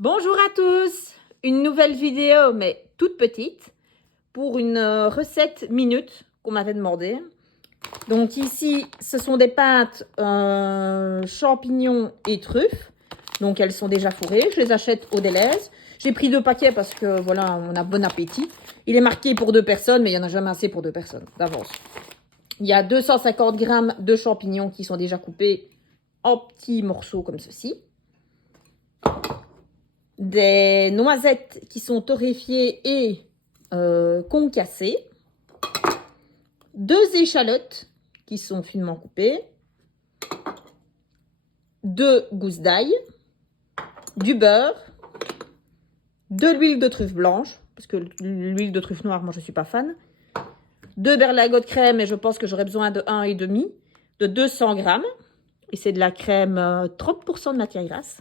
Bonjour à tous, une nouvelle vidéo mais toute petite pour une recette minute qu'on m'avait demandé. Donc ici ce sont des pâtes champignons et truffes, donc elles sont déjà fourrées, je les achète au Delhaize. J'ai pris 2 paquets parce que voilà, on a bon appétit. Il est marqué pour 2 personnes mais il n'y en a jamais assez pour 2 personnes d'avance. Il y a 250 grammes de champignons qui sont déjà coupés en petits morceaux comme ceci. Des noisettes qui sont torréfiées et concassées, 2 échalotes qui sont finement coupées, 2 gousses d'ail, du beurre, de l'huile de truffe blanche, parce que l'huile de truffe noire, moi je ne suis pas fan, 2 berlingots de crème, et je pense que j'aurais besoin de 1,5, de 200 grammes, et c'est de la crème 30% de matière grasse.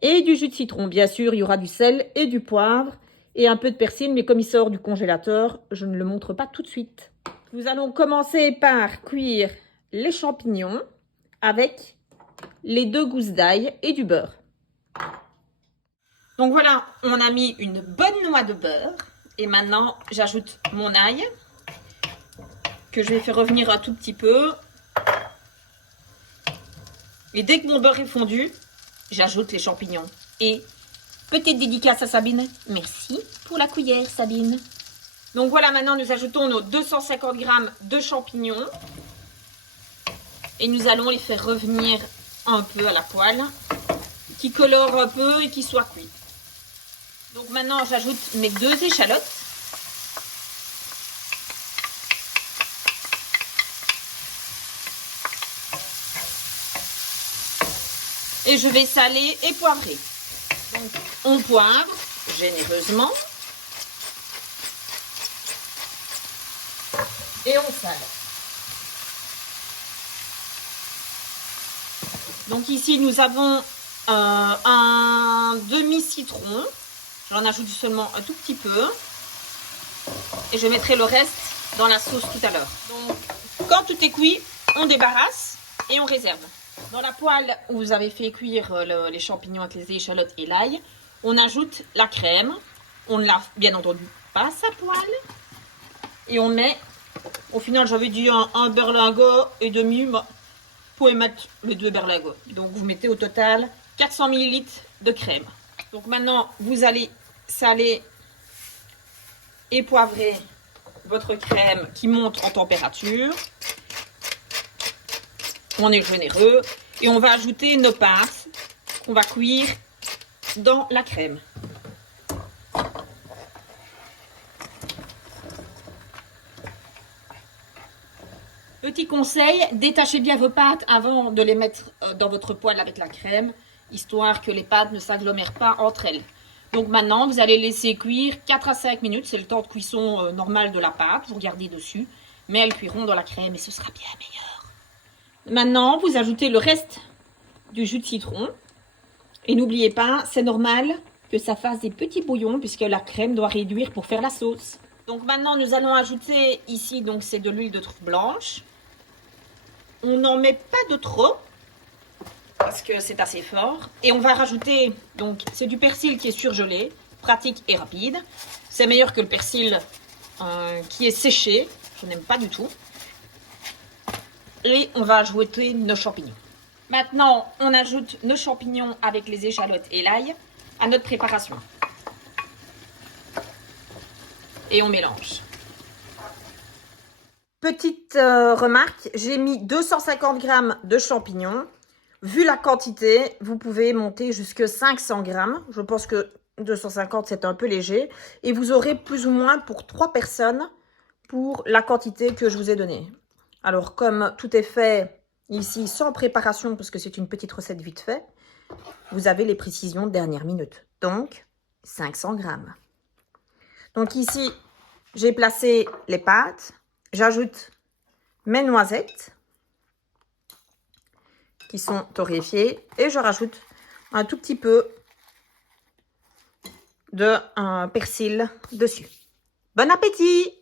Et du jus de citron, bien sûr, il y aura du sel et du poivre et un peu de persil, mais comme il sort du congélateur, je ne le montre pas tout de suite. Nous allons commencer par cuire les champignons avec les 2 gousses d'ail et du beurre. Donc voilà, on a mis une bonne noix de beurre et maintenant j'ajoute mon ail que je vais faire revenir un tout petit peu. Et dès que mon beurre est fondu, j'ajoute les champignons. Et petite dédicace à Sabine. Merci pour la cuillère, Sabine. Donc voilà, maintenant nous ajoutons nos 250 grammes de champignons. Et nous allons les faire revenir un peu à la poêle, qui colore un peu et qui soit cuit. Donc maintenant j'ajoute mes 2 échalotes. Et je vais saler et poivrer. Donc, on poivre généreusement. Et on sale. Donc ici, nous avons un demi-citron. J'en ajoute seulement un tout petit peu. Et je mettrai le reste dans la sauce tout à l'heure. Donc, quand tout est cuit, on débarrasse et on réserve. Dans la poêle où vous avez fait cuire les champignons avec les échalotes et l'ail, on ajoute la crème. On ne lave bien entendu pas sa poêle. Et on met, au final j'avais dit un berlingot et demi, vous pouvez mettre les 2 berlingots. Donc vous mettez au total 400 ml de crème. Donc maintenant vous allez saler et poivrer votre crème qui monte en température. On est généreux et on va ajouter nos pâtes qu'on va cuire dans la crème. Petit conseil, détachez bien vos pâtes avant de les mettre dans votre poêle avec la crème, histoire que les pâtes ne s'agglomèrent pas entre elles. Donc maintenant, vous allez laisser cuire 4 à 5 minutes, c'est le temps de cuisson normal de la pâte, vous regardez dessus, mais elles cuiront dans la crème et ce sera bien meilleur. Maintenant, vous ajoutez le reste du jus de citron. Et n'oubliez pas, c'est normal que ça fasse des petits bouillons puisque la crème doit réduire pour faire la sauce. Donc maintenant, nous allons ajouter ici, donc c'est de l'huile de truffe blanche. On n'en met pas de trop parce que c'est assez fort. Et on va rajouter, donc c'est du persil qui est surgelé, pratique et rapide. C'est meilleur que le persil qui est séché. Je n'aime pas du tout. Et on va ajouter nos champignons. Maintenant, on ajoute nos champignons avec les échalotes et l'ail à notre préparation. Et on mélange. Petite remarque, j'ai mis 250 grammes de champignons. Vu la quantité, vous pouvez monter jusqu'à 500 grammes. Je pense que 250, c'est un peu léger. Et vous aurez plus ou moins pour 3 personnes pour la quantité que je vous ai donnée. Alors, comme tout est fait ici sans préparation, parce que c'est une petite recette vite fait, vous avez les précisions de dernière minute. Donc, 500 grammes. Donc ici, j'ai placé les pâtes. J'ajoute mes noisettes qui sont torréfiées. Et je rajoute un tout petit peu de persil dessus. Bon appétit!